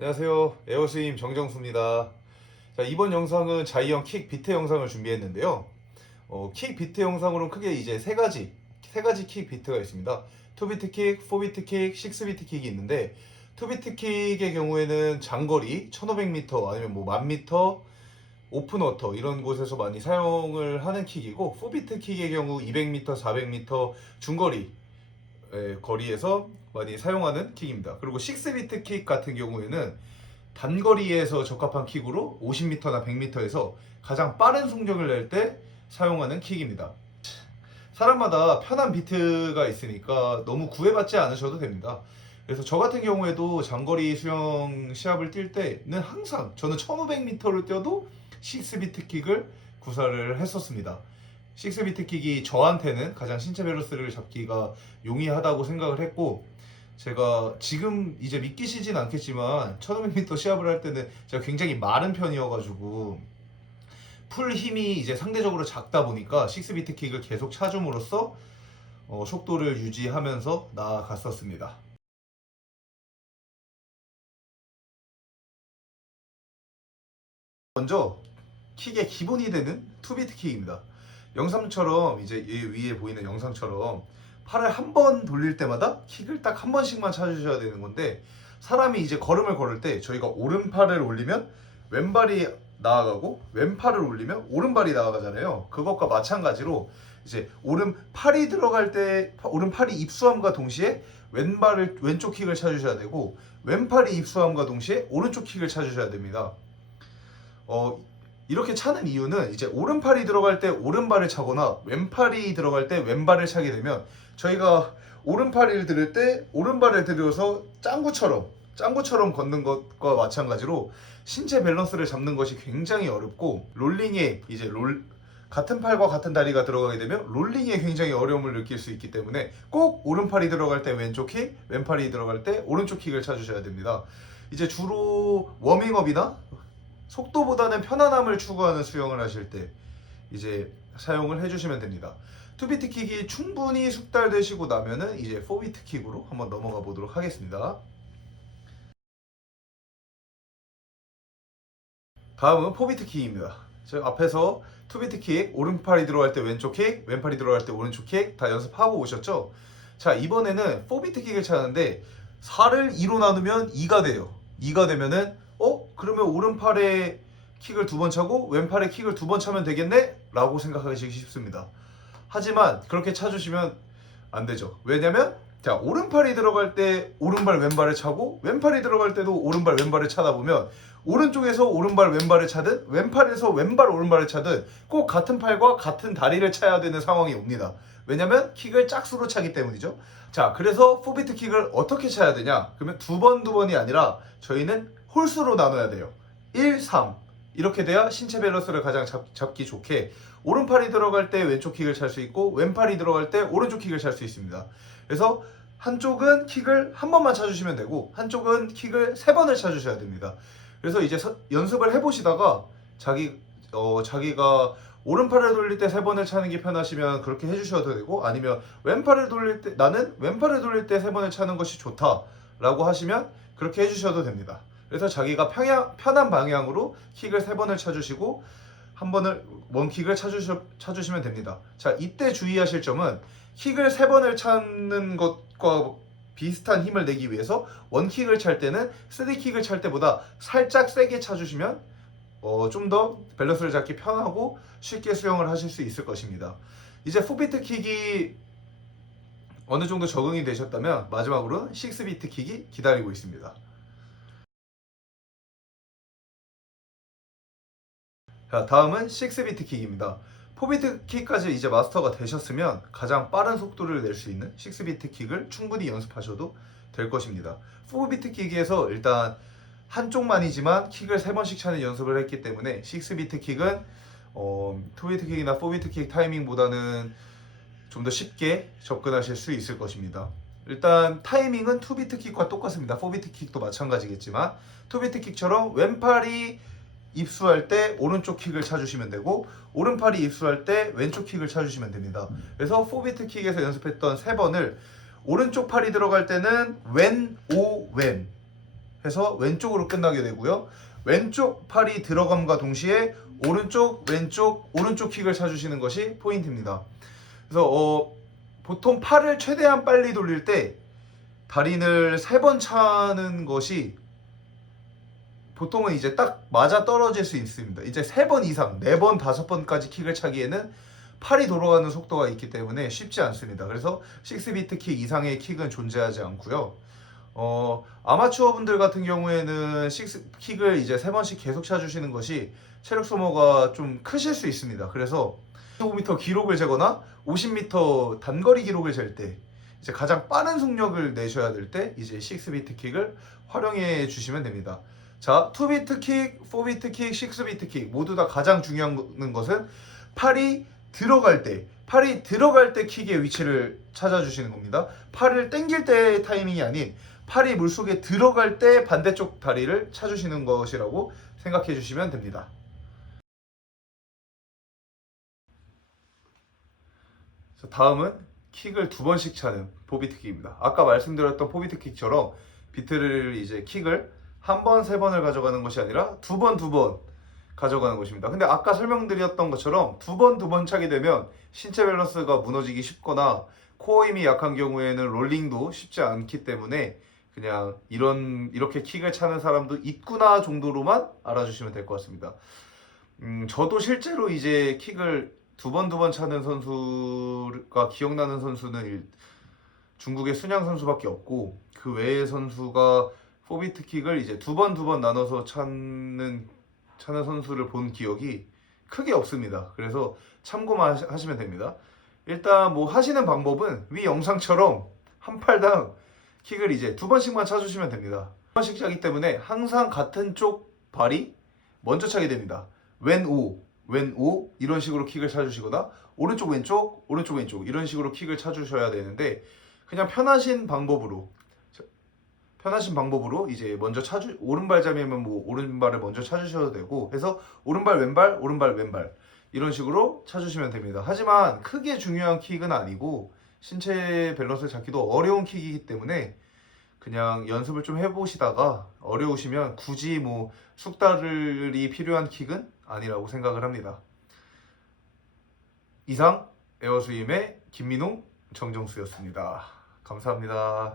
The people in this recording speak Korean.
안녕하세요. 에어스임 정정수입니다. 자, 이번 영상은 자이언 킥 비트 영상을 준비했는데요. 킥 비트 영상으로는 크게 이제 세 가지 킥 비트가 있습니다. 2비트 킥, 4비트 킥, 6비트 킥이 있는데 2비트 킥의 경우에는 장거리 1500m 아니면 뭐 1000m, 오픈워터 이런 곳에서 많이 사용을 하는 킥이고 4비트 킥의 경우 200m, 400m 중거리 거리에서 많이 사용하는 킥입니다. 그리고 6비트 킥 같은 경우에는 단거리에서 적합한 킥으로 50m나 100m에서 가장 빠른 속력을 낼 때 사용하는 킥입니다. 사람마다 편한 비트가 있으니까 너무 구애받지 않으셔도 됩니다. 그래서 저 같은 경우에도 장거리 수영 시합을 뛸 때는 항상 저는 1500m를 뛰어도 6비트 킥을 구사를 했었습니다. 6비트 킥이 저한테는 가장 신체 밸런스를 잡기가 용이하다고 생각을 했고, 제가 지금 이제 믿기시진 않겠지만 1500m 시합을 할 때는 제가 굉장히 마른 편이어가지고 풀 힘이 이제 상대적으로 작다 보니까 6비트 킥을 계속 차줌으로써 속도를 유지하면서 나아갔었습니다. 먼저 킥의 기본이 되는 투비트 킥입니다. 영상처럼 이제 이 위에 보이는 영상처럼 팔을 한 번 돌릴 때마다 킥을 딱 한 번씩만 찾으셔야 되는 건데, 사람이 이제 걸음을 걸을 때 저희가 오른팔을 올리면 왼발이 나아가고 왼팔을 올리면 오른발이 나아가잖아요. 그것과 마찬가지로 이제 오른팔이 들어갈 때 오른팔이 입수함과 동시에 왼쪽 킥을 찾으셔야 되고, 왼팔이 입수함과 동시에 오른쪽 킥을 찾으셔야 됩니다. 어, 이렇게 차는 이유는 이제 오른팔이 들어갈 때 오른발을 차거나 왼팔이 들어갈 때 왼발을 차게 되면 저희가 오른팔을 들을 때 오른발을 들여서 짱구처럼 걷는 것과 마찬가지로 신체 밸런스를 잡는 것이 굉장히 어렵고, 롤링에 이제 같은 팔과 같은 다리가 들어가게 되면 롤링에 굉장히 어려움을 느낄 수 있기 때문에 꼭 오른팔이 들어갈 때 왼쪽 킥, 왼팔이 들어갈 때 오른쪽 킥을 찾으셔야 됩니다. 이제 주로 워밍업이나 속도보다는 편안함을 추구하는 수영을 하실 때 이제 사용을 해주시면 됩니다. 투비트 킥이 충분히 숙달되시고 나면은 이제 4비트 킥으로 한번 넘어가 보도록 하겠습니다. 다음은 4비트 킥입니다. 저 앞에서 투비트 킥, 오른팔이 들어갈 때 왼쪽 킥, 왼팔이 들어갈 때 오른쪽 킥 다 연습하고 오셨죠? 자, 이번에는 4비트 킥을 차는데 4를 2로 나누면 2가 돼요. 2가 되면은 그러면 오른팔에 킥을 두 번 차고 왼팔에 킥을 두 번 차면 되겠네? 라고 생각하기 쉽습니다. 하지만 그렇게 차주시면 안 되죠. 왜냐면 자, 오른팔이 들어갈 때 오른발 왼발을 차고 왼팔이 들어갈 때도 오른발 왼발을 차다 보면 오른쪽에서 오른발 왼발을 차든 왼팔에서 왼발 오른발을 차든 꼭 같은 팔과 같은 다리를 차야 되는 상황이 옵니다. 왜냐면 킥을 짝수로 차기 때문이죠. 자, 그래서 4비트 킥을 어떻게 차야 되냐? 그러면 두 번이 아니라 저희는 홀수로 나눠야 돼요. 1, 3 이렇게 돼야 신체 밸런스를 가장 잡기 좋게 오른팔이 들어갈 때 왼쪽 킥을 찰 수 있고 왼팔이 들어갈 때 오른쪽 킥을 찰 수 있습니다. 그래서 한쪽은 킥을 한 번만 차주시면 되고 한쪽은 킥을 세 번을 차주셔야 됩니다. 그래서 이제 연습을 해보시다가 자기가 오른팔을 돌릴 때 세 번을 차는 게 편하시면 그렇게 해주셔도 되고, 아니면 왼팔을 돌릴 때 나는 왼팔을 돌릴 때 세 번을 차는 것이 좋다라고 하시면 그렇게 해주셔도 됩니다. 그래서 자기가 편한 방향으로 킥을 세 번을 차주시고 한 번을 원킥을 차주시면 됩니다. 자, 이때 주의하실 점은 킥을 세 번을 차는 것과 비슷한 힘을 내기 위해서 원킥을 찰 때는 3킥을 찰 때보다 살짝 세게 차주시면 좀 더 밸런스를 잡기 편하고 쉽게 수영을 하실 수 있을 것입니다. 이제 4비트 킥이 어느 정도 적응이 되셨다면 마지막으로는 6비트 킥이 기다리고 있습니다. 자, 다음은 6비트 킥입니다. 4비트 킥까지 이제 마스터가 되셨으면 가장 빠른 속도를 낼 수 있는 6비트 킥을 충분히 연습하셔도 될 것입니다. 4비트 킥에서 일단 한쪽만이지만 킥을 3번씩 차는 연습을 했기 때문에 6비트 킥은 2비트 킥이나 4비트 킥 타이밍보다는 좀 더 쉽게 접근하실 수 있을 것입니다. 일단 타이밍은 2비트 킥과 똑같습니다. 4비트 킥도 마찬가지겠지만 2비트 킥처럼 왼팔이 입수할 때 오른쪽 킥을 차주시면 되고 오른팔이 입수할 때 왼쪽 킥을 차주시면 됩니다. 그래서 4비트 킥에서 연습했던 3번을 오른쪽 팔이 들어갈 때는 왼, 오, 왼, 해서 왼쪽으로 끝나게 되고요. 왼쪽 팔이 들어감과 동시에 오른쪽, 왼쪽, 오른쪽 킥을 차주시는 것이 포인트입니다. 그래서 보통 팔을 최대한 빨리 돌릴 때 달인을 3번 차는 것이 보통은 이제 딱 맞아 떨어질 수 있습니다. 이제 3번 이상, 4번, 5번까지 킥을 차기에는 팔이 돌아가는 속도가 있기 때문에 쉽지 않습니다. 그래서 6비트 킥 이상의 킥은 존재하지 않고요. 아마추어 분들 같은 경우에는 6킥을 이제 3번씩 계속 차주시는 것이 체력 소모가 좀 크실 수 있습니다. 그래서 25m 기록을 재거나 50m 단거리 기록을 잴 때 이제 가장 빠른 속력을 내셔야 될 때 이제 6비트 킥을 활용해 주시면 됩니다. 자, 2비트 킥, 4비트 킥, 6비트 킥 모두 다 가장 중요한 것은 팔이 들어갈 때 킥의 위치를 찾아주시는 겁니다. 팔을 당길 때의 타이밍이 아닌 팔이 물속에 들어갈 때 반대쪽 다리를 차주시는 것이라고 생각해 주시면 됩니다. 다음은 킥을 2번씩 차는 포비트 킥입니다. 아까 말씀드렸던 포비트 킥처럼 비트를 이제 킥을 한 번, 3번을 가져가는 것이 아니라 2번 가져가는 것입니다. 근데 아까 설명드렸던 것처럼 2번 차게 되면 신체 밸런스가 무너지기 쉽거나 코어 힘이 약한 경우에는 롤링도 쉽지 않기 때문에 그냥 이렇게 킥을 차는 사람도 있구나 정도로만 알아주시면 될 것 같습니다. 저도 실제로 이제 킥을 2번 차는 선수가 기억나는 선수는 중국의 순양 선수밖에 없고 그 외의 선수가 4비트 킥을 이제 2번 나눠서 차는 선수를 본 기억이 크게 없습니다. 그래서 참고만 하시면 됩니다. 일단 뭐 하시는 방법은 위 영상처럼 한 팔당 킥을 이제 2번씩만 차주시면 됩니다. 2번씩 차기 때문에 항상 같은 쪽 발이 먼저 차게 됩니다. 왼 오 이런 식으로 킥을 차주시거나 오른쪽 왼쪽 이런 식으로 킥을 차주셔야 되는데 그냥 편하신 방법으로 이제 먼저 오른발잡이면 뭐 오른발을 먼저 차주셔도 되고 해서 오른발 왼발 이런 식으로 차주시면 됩니다. 하지만 크게 중요한 킥은 아니고 신체 밸런스를 잡기도 어려운 킥이기 때문에 그냥 연습을 좀 해보시다가 어려우시면 굳이 뭐 숙달이 필요한 킥은 아니라고 생각을 합니다. 이상 에어스윙의 김민웅, 정정수였습니다. 감사합니다.